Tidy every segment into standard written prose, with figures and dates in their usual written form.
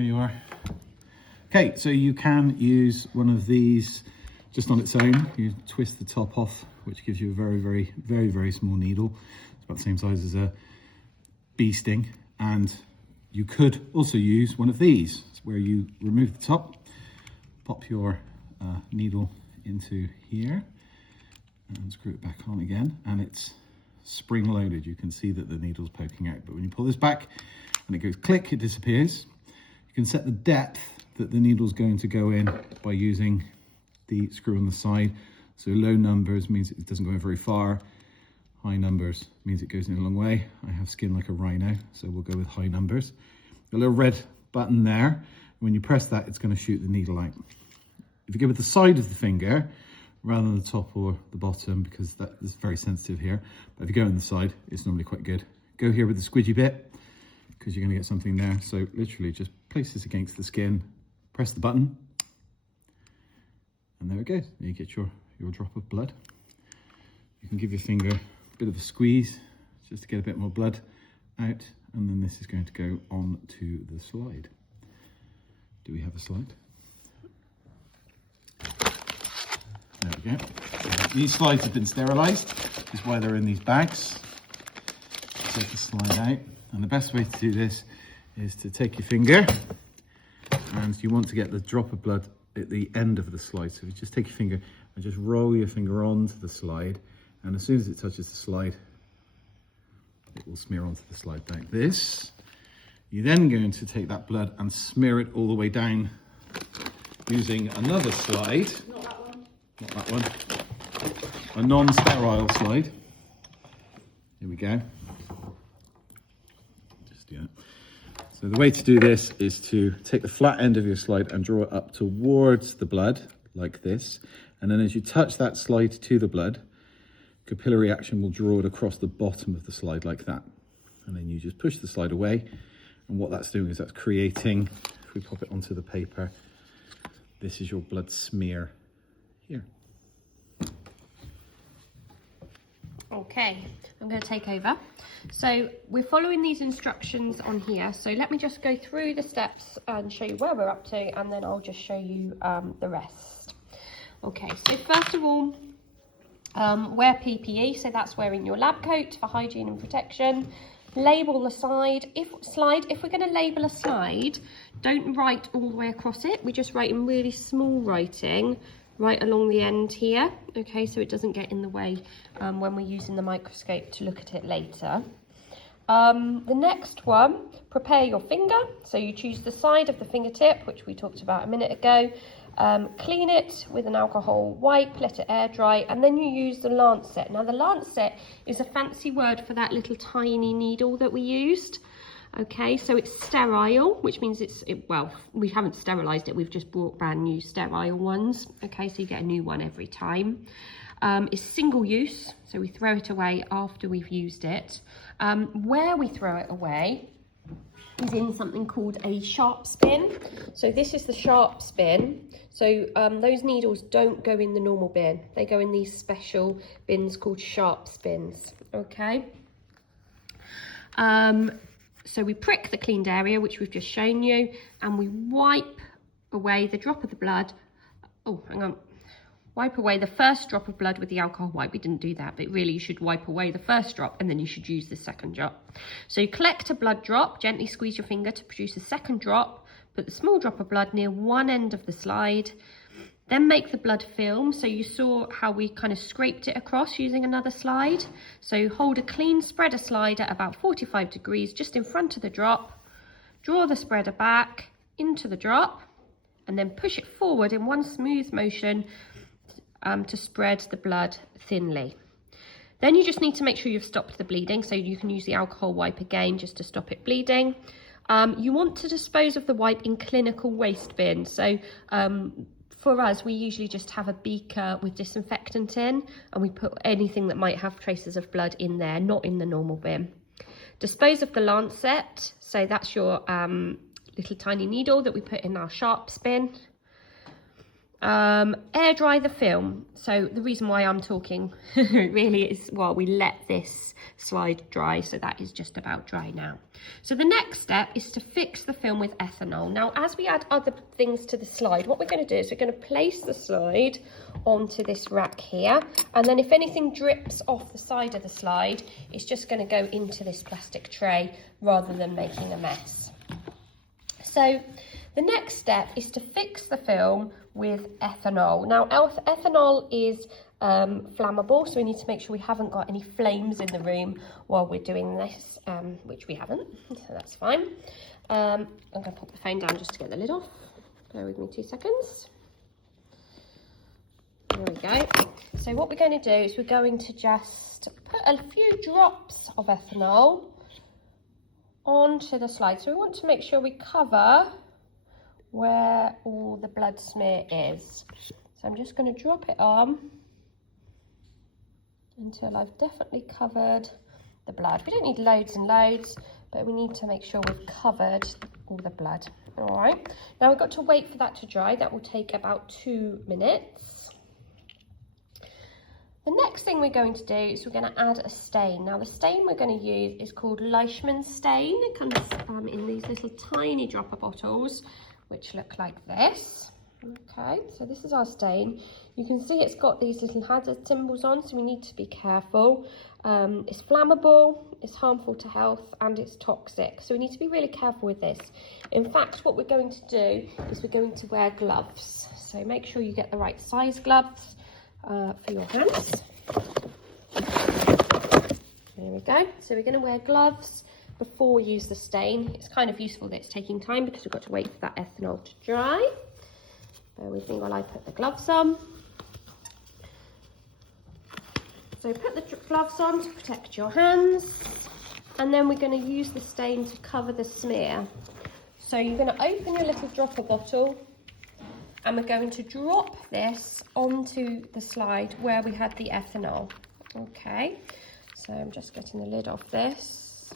There you are. Okay, so you can use one of these just on its own. You twist the top off, which gives you a very small needle. It's about the same size as a bee sting. And you could also use one of these, where you remove the top, pop your needle into here, and screw it back on again, and it's spring loaded. You can see that the needle's poking out, but when you pull this back and it goes click, it disappears. You can set the depth that the needle's going to go in by using the screw on the side. So low numbers means it doesn't go in very far. High numbers means it goes in a long way. I have skin like a rhino, so we'll go with high numbers. A little red button there. When you press that, it's going to shoot the needle out. If you go with the side of the finger, rather than the top or the bottom, because that is very sensitive here, but if you go on the side, it's normally quite good. Go here with the squidgy bit, because you're going to get something there. So literally just place this against the skin, press the button, and there it goes. There you get your drop of blood. You can give your finger a bit of a squeeze just to get a bit more blood out, and then this is going to go on to the slide. Do we have a slide? There we go. These slides have been sterilised, which is why they're in these bags. Take the slide out, and the best way to do this is to take your finger, and you want to get the drop of blood at the end of the slide. So you just take your finger and just roll your finger onto the slide, and as soon as it touches the slide, it will smear onto the slide like this. You're then going to take that blood and smear it all the way down using another slide. Not that one. Not that one. A non-sterile slide. Here we go. Just do that. So the way to do this is to take the flat end of your slide and draw it up towards the blood, like this. And then as you touch that slide to the blood, capillary action will draw it across the bottom of the slide like that. And then you just push the slide away. And what that's doing is that's creating, if we pop it onto the paper, this is your blood smear here. Okay, I'm going to take over. So we're following these instructions on here. So let me just go through the steps and show you where we're up to, and then I'll just show you the rest. Okay, so first of all, wear PPE. So that's wearing your lab coat for hygiene and protection. Label the slide. If we're going to label a slide, don't write all the way across it. We just write in really small writing right along the end here, okay, so it doesn't get in the way when we're using the microscope to look at it later. The next one, prepare your finger. So you choose the side of the fingertip, which we talked about a minute ago. Clean it with an alcohol wipe, let it air dry, and then you use the lancet. Now the lancet is a fancy word for that little tiny needle that we used. Okay, so it's sterile, which means well, we haven't sterilised it, we've just bought brand new sterile ones. Okay, so you get a new one every time. It's single use, so we throw it away after we've used it. Where we throw it away is in something called a sharp spin. So this is the sharp spin. So those needles don't go in the normal bin. They go in these special bins called sharp spins, okay? So we prick the cleaned area, which we've just shown you, and we wipe away the drop of the blood. Oh, hang on. Wipe away the first drop of blood with the alcohol wipe. We didn't do that, but really you should wipe away the first drop and then you should use the second drop. So you collect a blood drop, gently squeeze your finger to produce a second drop, put the small drop of blood near one end of the slide, then make the blood film. So you saw how we kind of scraped it across using another slide. So hold a clean spreader slide at about 45 degrees just in front of the drop, draw the spreader back into the drop, and then push it forward in one smooth motion to spread the blood thinly. Then you just need to make sure you've stopped the bleeding, so you can use the alcohol wipe again just to stop it bleeding. You want to dispose of the wipe in clinical waste bin. So for us, we usually just have a beaker with disinfectant in, and we put anything that might have traces of blood in there, not in the normal bin. Dispose of the lancet, so that's your little tiny needle that we put in our sharp spin. Air dry the film. So the reason why I'm talking really is, well, we let this slide dry, so that is just about dry now. So the next step is to fix the film with ethanol. Now, as we add other things to the slide, what we're going to do is we're going to place the slide onto this rack here. And then if anything drips off the side of the slide, it's just going to go into this plastic tray rather than making a mess. So the next step is to fix the film with ethanol. Now, ethanol is flammable, so we need to make sure we haven't got any flames in the room while we're doing this, which we haven't, so that's fine. I'm going to pop the phone down just to get the lid off. Bear with me 2 seconds. There we go. So what we're going to do is we're going to just put a few drops of ethanol onto the slide. So we want to make sure we cover where all the blood smear is. So I'm just going to drop it on until I've definitely covered the blood. We don't need loads and loads, but we need to make sure we've covered all the blood. All right, now we've got to wait for that to dry. That will take about 2 minutes. The next thing we're going to do is we're going to add a stain. Now the stain we're going to use is called Leishman stain. It comes in these little tiny dropper bottles, which look like this. Okay, so this is our stain. You can see it's got these little hazard symbols on, so we need to be careful. It's flammable, it's harmful to health, and it's toxic. So we need to be really careful with this. In fact, what we're going to do is we're going to wear gloves. So make sure you get the right size gloves for your hands. There we go. So we're going to wear gloves before we use the stain. It's kind of useful that it's taking time because we've got to wait for that ethanol to dry. Bear with me while I put the gloves on. So put the gloves on to protect your hands, and then we're going to use the stain to cover the smear. So you're going to open your little dropper bottle, and we're going to drop this onto the slide where we had the ethanol. Okay, so I'm just getting the lid off this.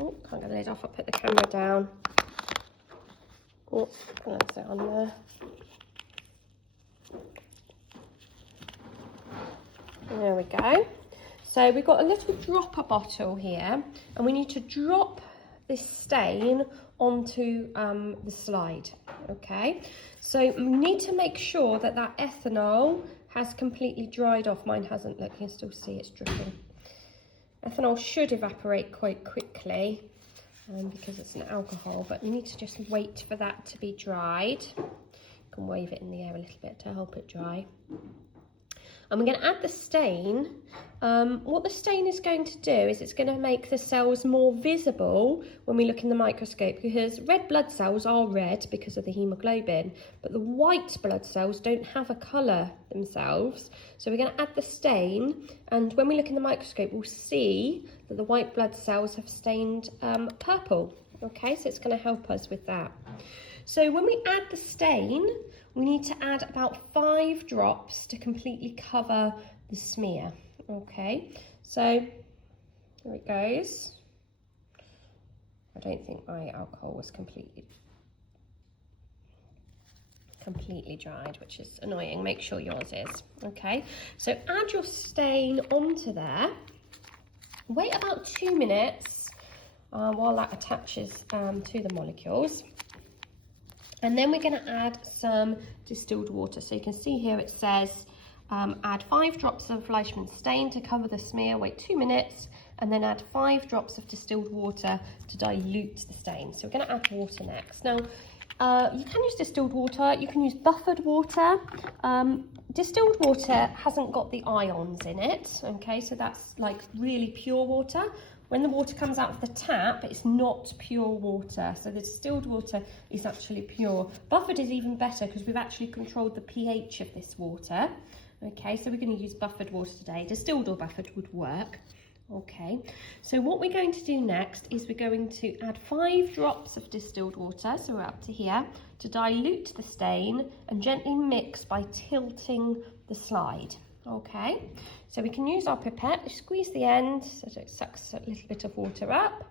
Oh, can't get the lid off, I'll put the camera down. Oh, that's it on there. There we go. So we've got a little dropper bottle here, and we need to drop this stain onto the slide. Okay, so we need to make sure that that ethanol has completely dried off. Mine hasn't. Look, you can still see it's dripping. Ethanol should evaporate quite quickly because it's an alcohol, but you need to just wait for that to be dried. You can wave it in the air a little bit to help it dry. And we're going to add the stain. What the stain is going to do is it's going to make the cells more visible when we look in the microscope, because red blood cells are red because of the haemoglobin, but the white blood cells don't have a colour themselves. So we're going to add the stain, and when we look in the microscope, we'll see that the white blood cells have stained purple. Okay, so it's going to help us with that. So when we add the stain, we need to add about 5 drops to completely cover the smear. Okay, so here it goes. I don't think my alcohol was completely dried, which is annoying. Make sure yours is. Okay, so add your stain onto there. Wait about 2 minutes while that attaches to the molecules. And then we're going to add some distilled water. So you can see here it says add 5 drops of Leishman stain to cover the smear, wait 2 minutes, and then add 5 drops of distilled water to dilute the stain. So we're going to add water next. Now, you can use distilled water, you can use buffered water. Distilled water hasn't got the ions in it, okay, so that's like really pure water. When the water comes out of the tap, it's not pure water. So the distilled water is actually pure. Buffered is even better because we've actually controlled the pH of this water. Okay, so we're going to use buffered water today. Distilled or buffered would work. Okay, so what we're going to do next is we're going to add 5 drops of distilled water, so we're up to here, to dilute the stain and gently mix by tilting the slide. Okay, so we can use our pipette, squeeze the end so that it sucks a little bit of water up,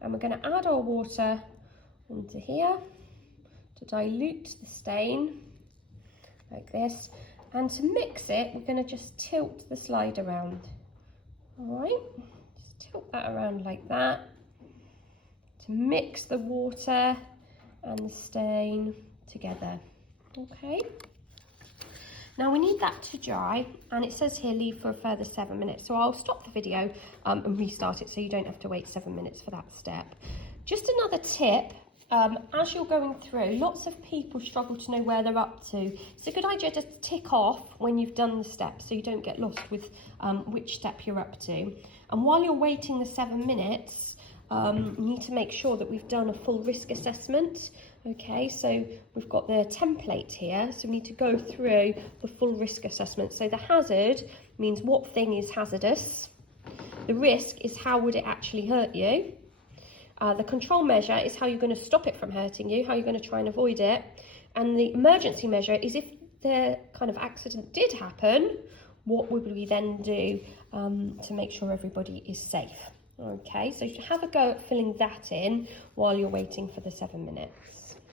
and we're going to add our water into here to dilute the stain like this, and to mix it we're going to just tilt the slide around. All right, just tilt that around like that, to mix the water and the stain together. Okay. Now we need that to dry, and it says here leave for a further 7 minutes. So I'll stop the video and restart it so you don't have to wait 7 minutes for that step. Just another tip, as you're going through, lots of people struggle to know where they're up to. It's a good idea to tick off when you've done the steps so you don't get lost with which step you're up to. And while you're waiting the 7 minutes, you need to make sure that we've done a full risk assessment. Okay, so we've got the template here, so we need to go through the full risk assessment. So the hazard means what thing is hazardous. The risk is how would it actually hurt you. The control measure is how you're going to stop it from hurting you, how you're going to try and avoid it. And the emergency measure is if the kind of accident did happen, what would we then do to make sure everybody is safe. Okay, so have a go at filling that in while you're waiting for the 7 minutes.